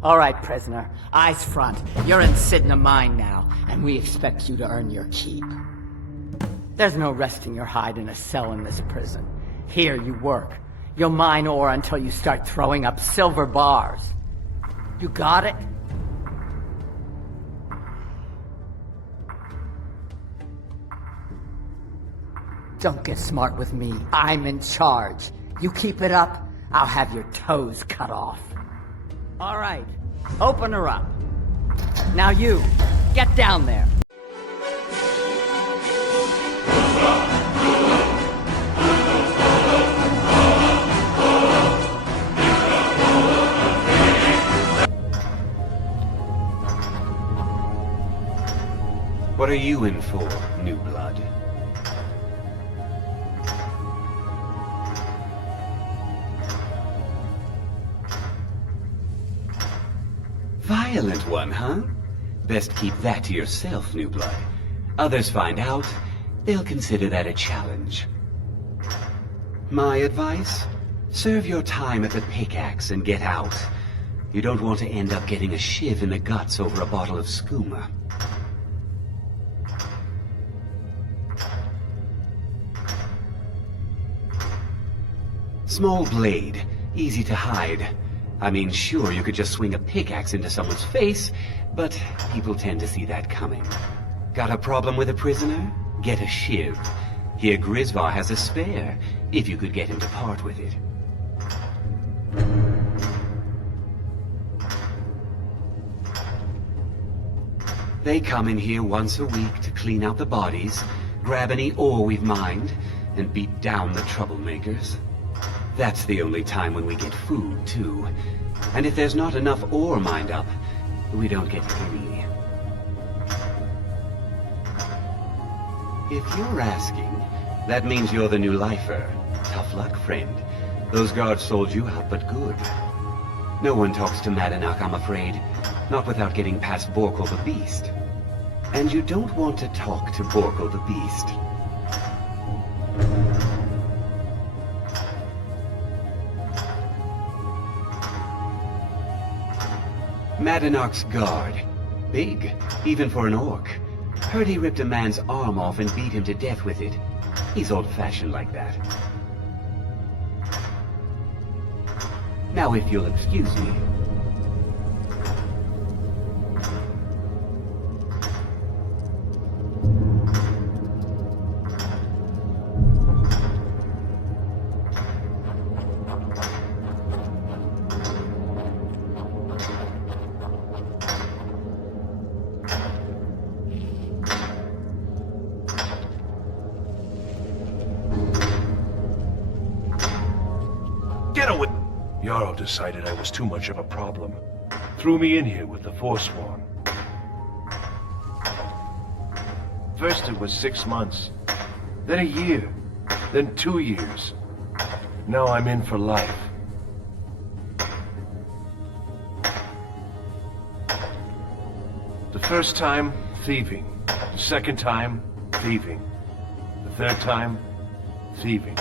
All right, prisoner. Eyes front. You're in Cidhna Mine now, and we expect you to earn your keep. There's no resting your hide in a cell in this prison. Here you work. You'll mine ore until you start throwing up silver bars. You got it? Don't get smart with me. I'm in charge. You keep it up, I'll have your toes cut off. All right, open her up. Now you, get down there. What are you in for, new blood? Violent one, huh? Best keep that to yourself, new blood. Others find out, they'll consider that a challenge. My advice? Serve your time at the pickaxe and get out. You don't want to end up getting a shiv in the guts over a bottle of skooma. Small blade, easy to hide. I mean, sure, you could just swing a pickaxe into someone's face, but people tend to see that coming. Got a problem with a prisoner? Get a shiv. Here Grisvar has a spare, if you could get him to part with it. They come in here once a week to clean out the bodies, grab any ore we've mined, and beat down the troublemakers. That's the only time when we get food, too. And if there's not enough ore mined up, we don't get any. If you're asking, that means you're the new lifer. Tough luck, friend. Those guards sold you out, but good. No one talks to Madanak, I'm afraid. Not without getting past Borkle the Beast. And you don't want to talk to Borkle the Beast. Madanak's guard. Big, even for an orc. Heard he ripped a man's arm off and beat him to death with it. He's old-fashioned like that. Now if you'll excuse me. Jarl decided I was too much of a problem. Threw me in here with the Forsworn. First it was 6 months, then a year, then 2 years. Now I'm in for life. The first time, thieving. The second time, thieving. The third time, thieving.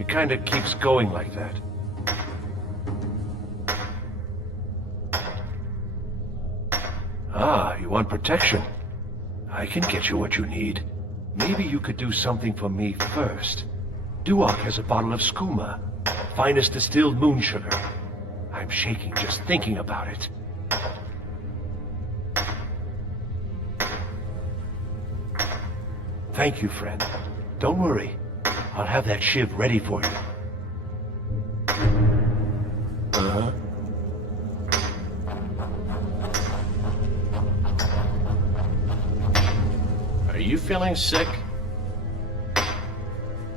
It kinda keeps going like that. Ah, you want protection? I can get you what you need. Maybe you could do something for me first. Duok has a bottle of skooma, finest distilled moon sugar. I'm shaking just thinking about it. Thank you, friend. Don't worry. I'll have that shiv ready for you. Uh-huh. Are you feeling sick?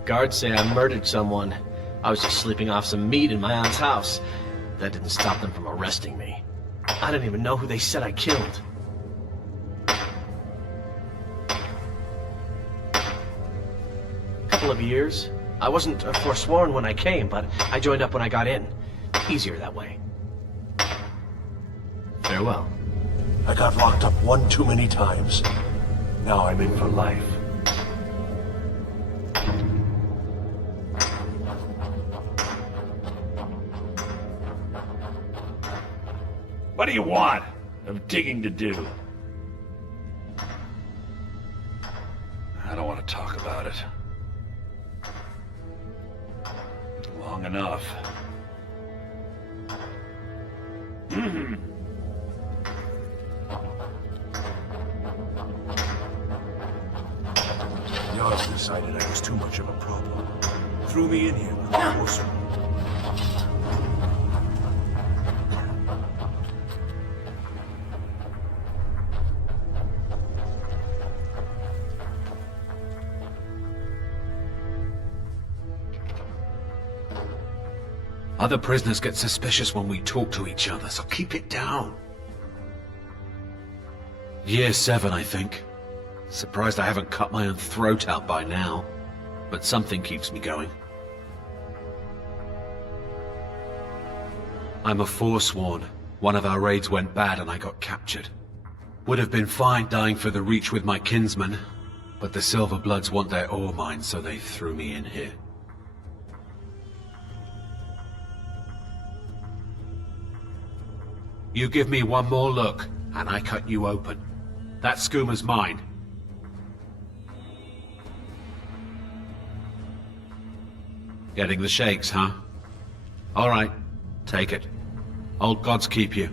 Guards say I murdered someone. I was just sleeping off some meat in my aunt's house. That didn't stop them from arresting me. I didn't even know who they said I killed. Couple of years. I wasn't forsworn when I came, but I joined up when I got in. Easier that way. Farewell. I got locked up one too many times. Now I'm in for life. What do you want? Of digging to do? I don't want to talk about it. Long enough. Yours decided I was too much of a problem. Threw me in here with the Forsworn. Other prisoners get suspicious when we talk to each other, so keep it down. Year 7, I think. Surprised I haven't cut my own throat out by now. But something keeps me going. I'm a Forsworn. One of our raids went bad and I got captured. Would have been fine dying for the Reach with my kinsmen, but the Silverbloods want their ore mine, so they threw me in here. You give me one more look, and I cut you open. That schooner's mine. Getting the shakes, huh? All right, take it. Old gods keep you.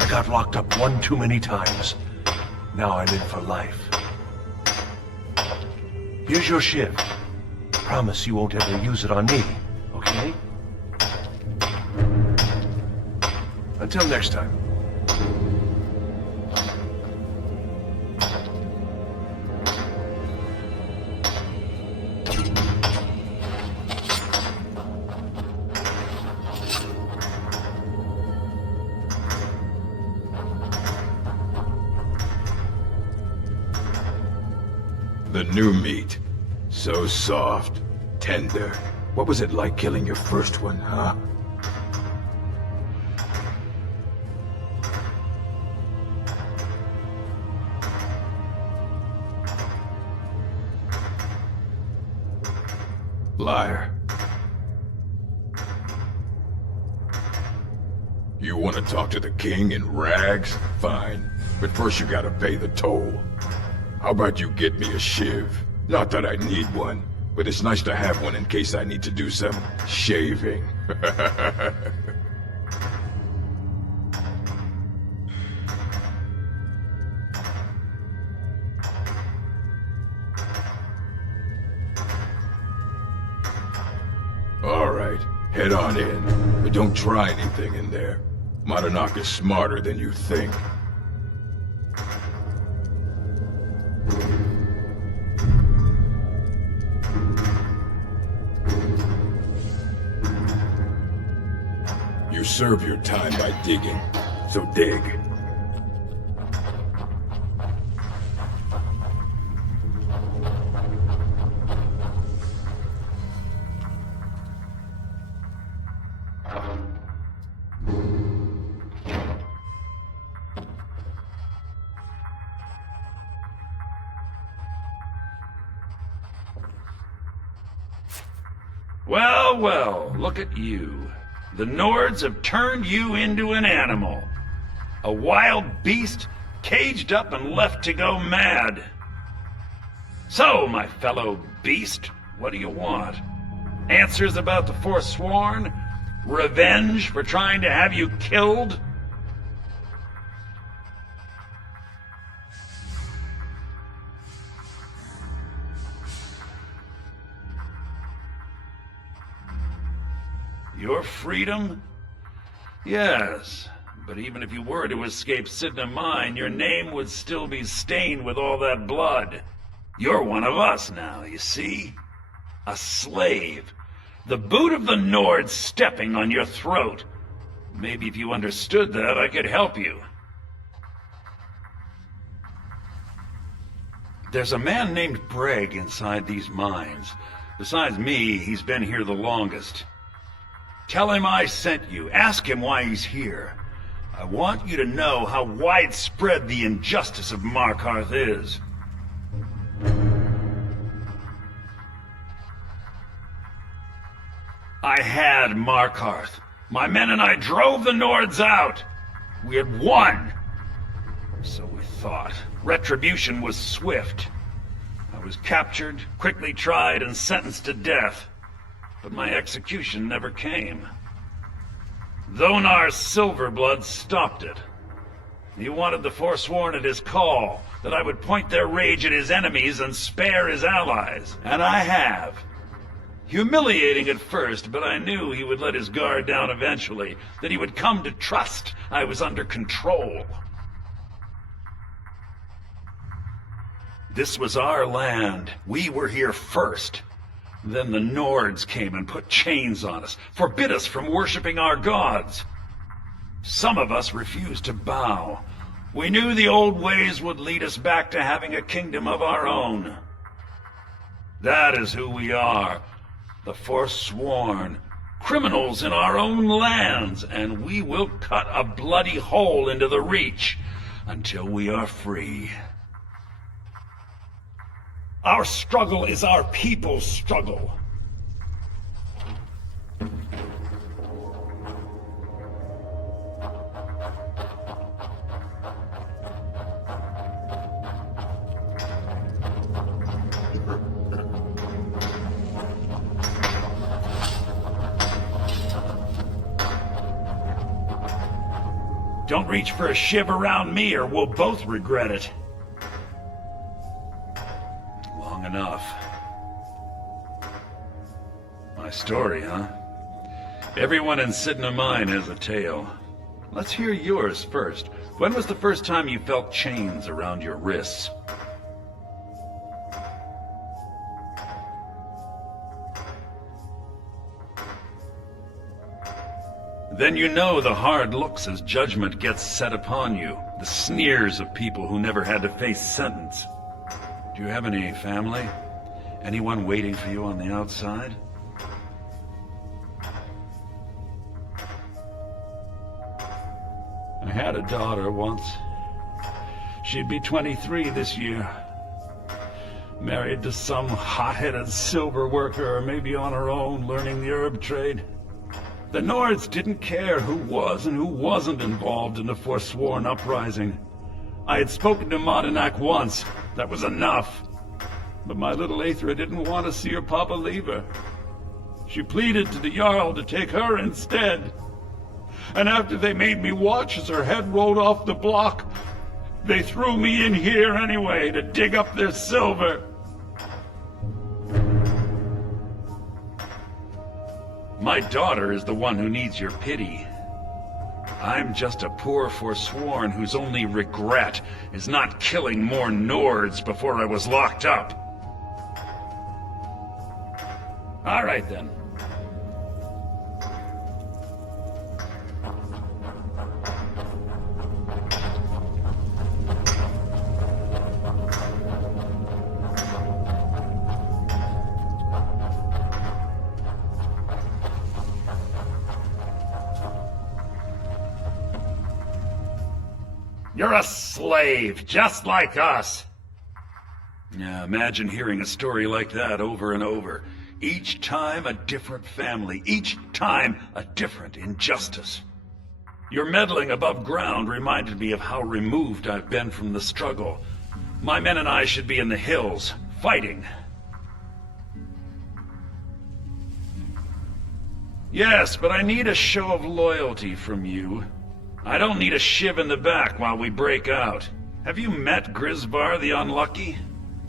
I got locked up one too many times. Now I'm in for life. Here's your shiv. Promise you won't ever use it on me, okay? Until next time. The new meat. So soft, tender. What was it like killing your first one, huh? Liar. You want to talk to the king in rags? Fine. But first you gotta pay the toll. How about you get me a shiv? Not that I need one, but it's nice to have one in case I need to do some shaving. All right, head on in, but don't try anything in there. Monarch is smarter than you think. You serve your time by digging, so dig. Well, well, look at you. The Nords have turned you into an animal. A wild beast, caged up and left to go mad. So, my fellow beast, what do you want? Answers about the Forsworn? Revenge for trying to have you killed? Your freedom? Yes, but even if you were to escape Cidhna Mine, your name would still be stained with all that blood. You're one of us now, you see? A slave. The boot of the Nords stepping on your throat. Maybe if you understood that, I could help you. There's a man named Prii inside these mines. Besides me, he's been here the longest. Tell him I sent you. Ask him why he's here. I want you to know how widespread the injustice of Markarth is. I had Markarth. My men and I drove the Nords out. We had won. So we thought. Retribution was swift. I was captured, quickly tried, and sentenced to death. But my execution never came. Dhonar's Silverblood stopped it. He wanted the Forsworn at his call, that I would point their rage at his enemies and spare his allies. And I have. Humiliating at first, but I knew he would let his guard down eventually, that he would come to trust I was under control. This was our land. We were here first. Then the Nords came and put chains on us, forbid us from worshipping our gods. Some of us refused to bow. We knew the old ways would lead us back to having a kingdom of our own. That is who we are, the Forsworn, criminals in our own lands, and we will cut a bloody hole into the Reach until we are free. Our struggle is our people's struggle. Don't reach for a shiv around me or we'll both regret it. Long enough. My story, huh? Everyone in Cidhna Mine has a tale. Let's hear yours first. When was the first time you felt chains around your wrists? Then you know the hard looks as judgment gets set upon you, the sneers of people who never had to face sentence. Do you have any family? Anyone waiting for you on the outside? I had a daughter once. She'd be 23 this year. Married to some hot-headed silver worker, or maybe on her own, learning the herb trade. The Nords didn't care who was and who wasn't involved in the Forsworn uprising. I had spoken to Modinak once. That was enough. But my little Aethra didn't want to see her papa leave her. She pleaded to the Jarl to take her instead. And after they made me watch as her head rolled off the block, they threw me in here anyway to dig up their silver. My daughter is the one who needs your pity. I'm just a poor Forsworn whose only regret is not killing more Nords before I was locked up. All right, then. You're a slave, just like us. Yeah, imagine hearing a story like that over and over. Each time a different family, each time a different injustice. Your meddling above ground reminded me of how removed I've been from the struggle. My men and I should be in the hills, fighting. Yes, but I need a show of loyalty from you. I don't need a shiv in the back while we break out. Have you met Grisvar the Unlucky?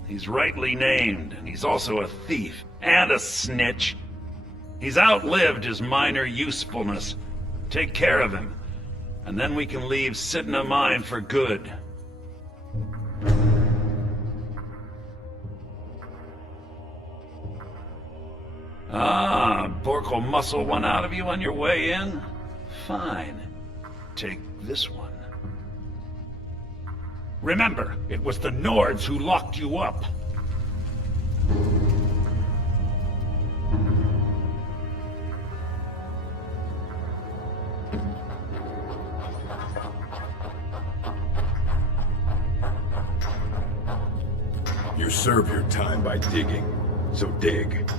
He's rightly named, and he's also a thief and a snitch. He's outlived his minor usefulness. Take care of him, and then we can leave Cidhna Mine for good. Ah, Bork will muscle one out of you on your way in? Fine. Take this one. Remember, it was the Nords who locked you up. You serve your time by digging, so dig.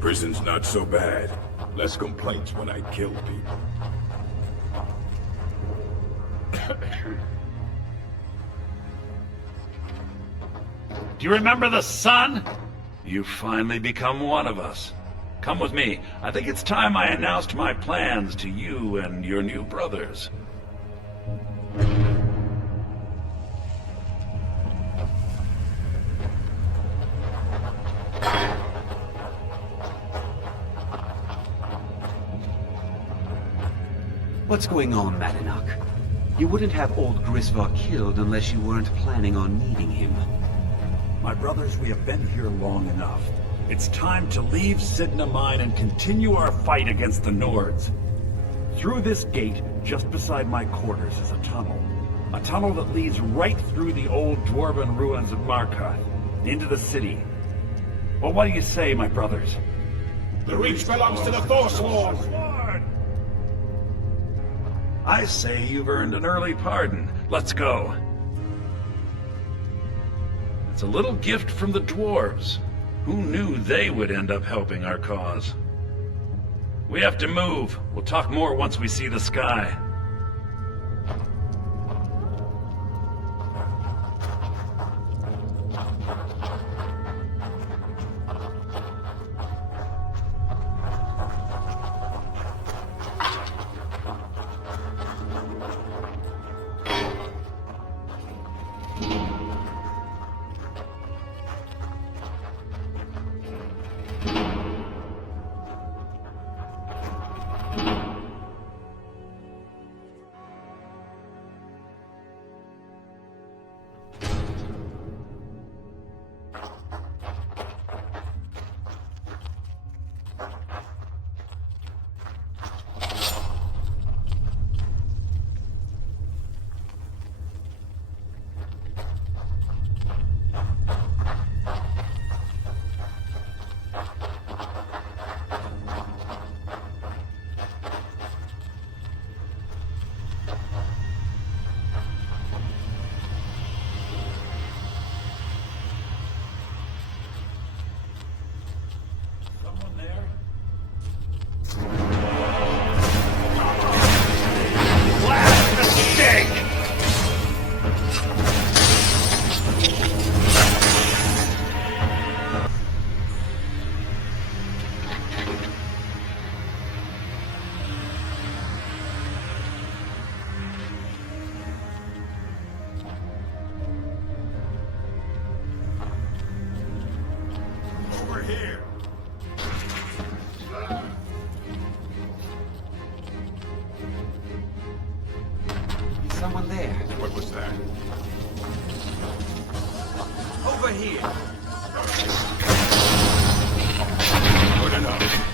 Prison's not so bad. Less complaints when I kill people. Do you remember the sun? You've finally become one of us. Come with me. I think it's time I announced my plans to you and your new brothers. What's going on, Madanach? You wouldn't have old Grisvar killed unless you weren't planning on needing him. My brothers, we have been here long enough. It's time to leave Cidhna Mine and continue our fight against the Nords. Through this gate, just beside my quarters, is a tunnel. A tunnel that leads right through the old dwarven ruins of Markarth, into the city. Well, what do you say, my brothers? The Reach belongs to the Forsworns! I say you've earned an early pardon. Let's go. It's a little gift from the dwarves. Who knew they would end up helping our cause? We have to move. We'll talk more once we see the sky. Someone there. What was that? Over here. Good enough.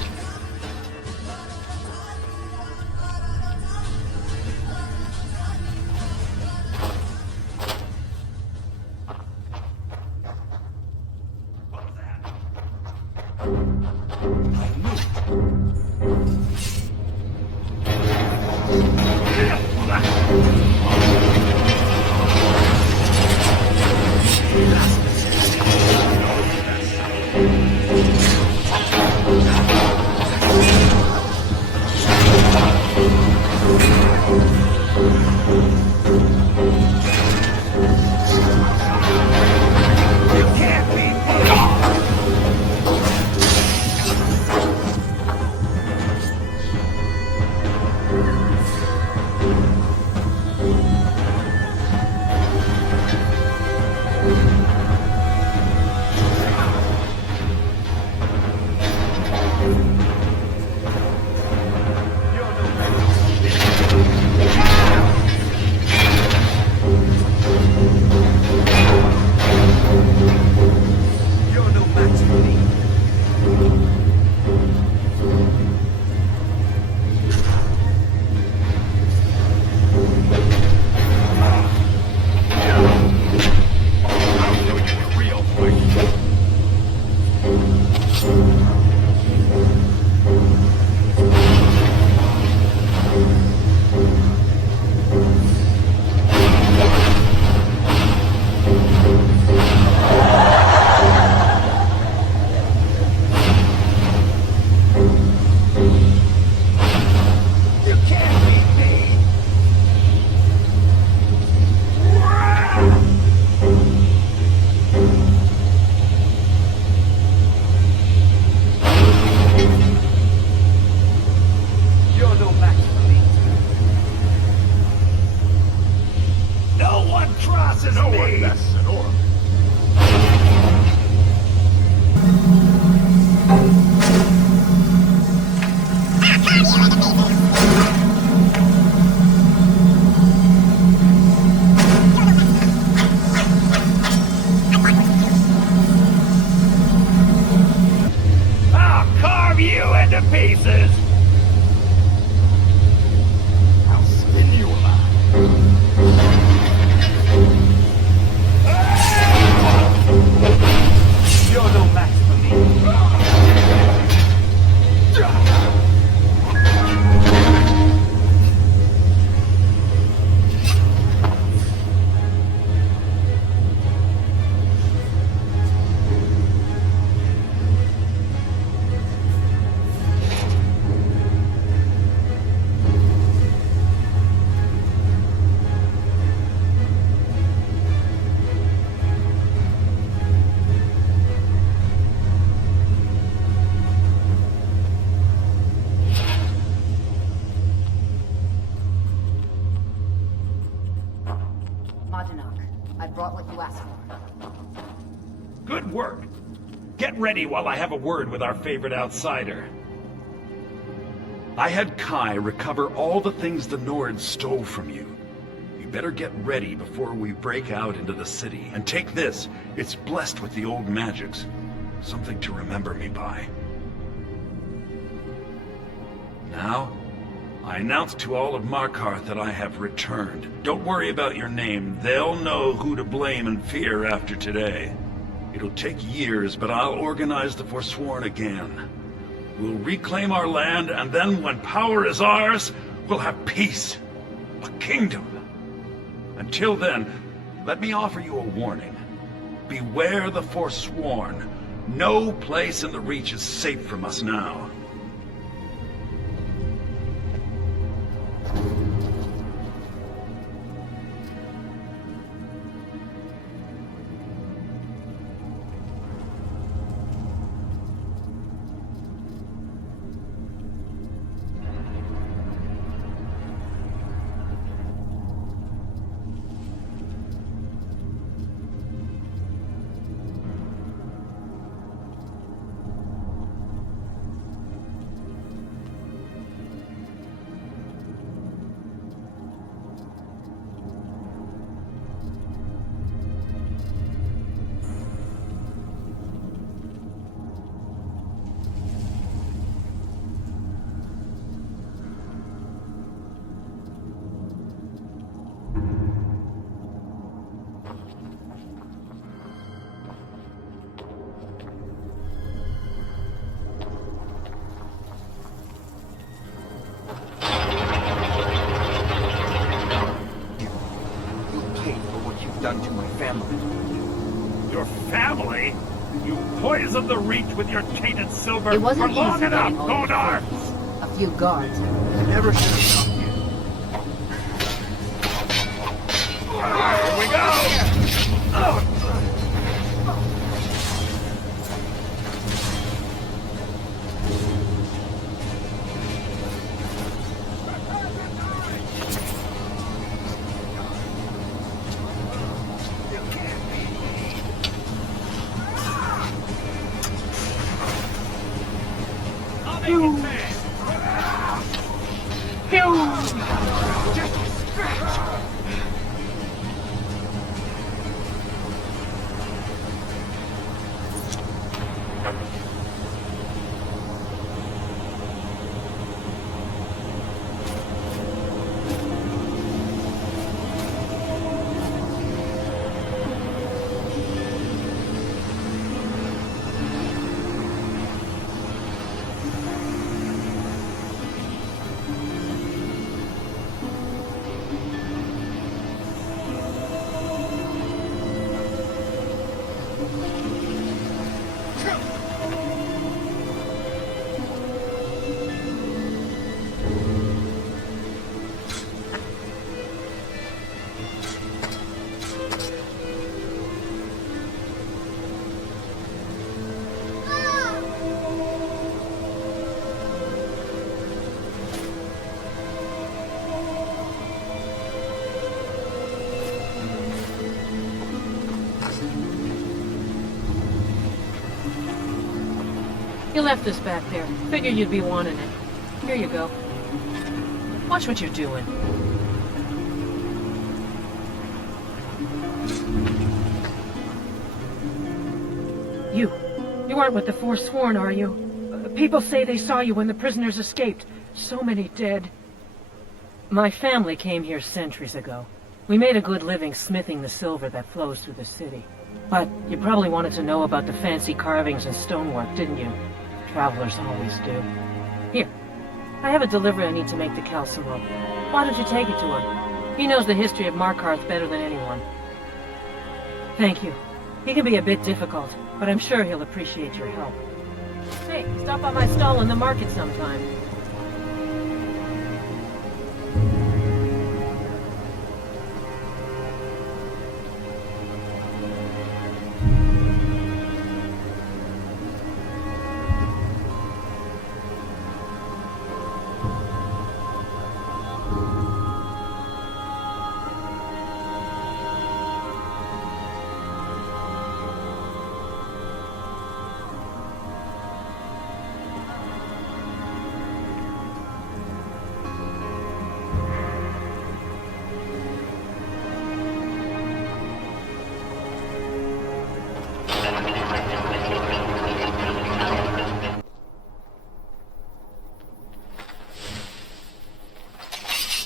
Madanak, I brought what you asked for. Good work. Get ready while I have a word with our favorite outsider. I had Kai recover all the things the Nords stole from you. You better get ready before we break out into the city. And take this. It's blessed with the old magics. Something to remember me by. Now, I announce to all of Markarth that I have returned. Don't worry about your name. They'll know who to blame and fear after today. It'll take years, but I'll organize the Forsworn again. We'll reclaim our land, and then when power is ours, we'll have peace. A kingdom. Until then, let me offer you a warning. Beware the Forsworn. No place in the Reach is safe from us now. Done to my family. Your family? You poisoned the Reach with your tainted silver It wasn't for long easy enough, getting all your Godar! friends. A few guards. I never should have come here. Here we go! You left this back there. Figured you'd be wanting it. Here you go. Watch what you're doing. You aren't with the Forsworn, are you? People say they saw you when the prisoners escaped. So many dead. My family came here centuries ago. We made a good living smithing the silver that flows through the city. But you probably wanted to know about the fancy carvings and stonework, didn't you? Travelers always do. Here, I have a delivery I need to make to Calcimo. Why don't you take it to him? He knows the history of Markarth better than anyone. Thank you. He can be a bit difficult, but I'm sure he'll appreciate your help. Hey, stop by my stall in the market sometime.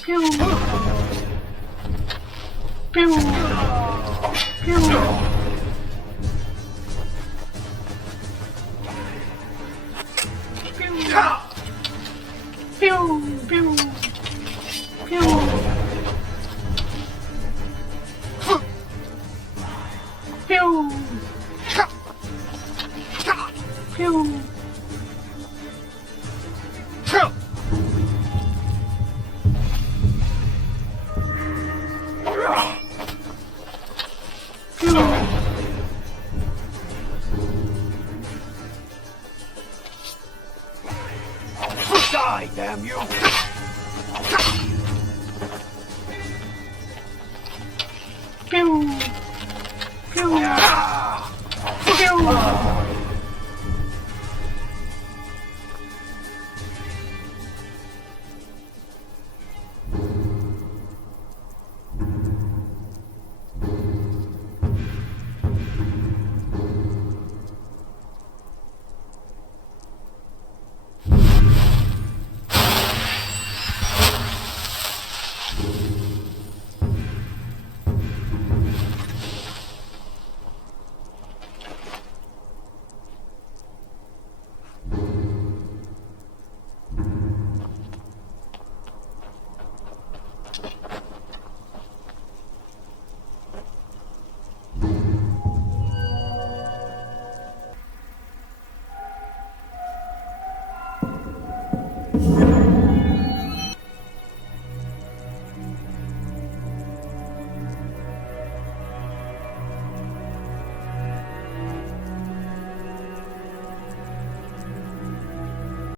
Pew! Pew!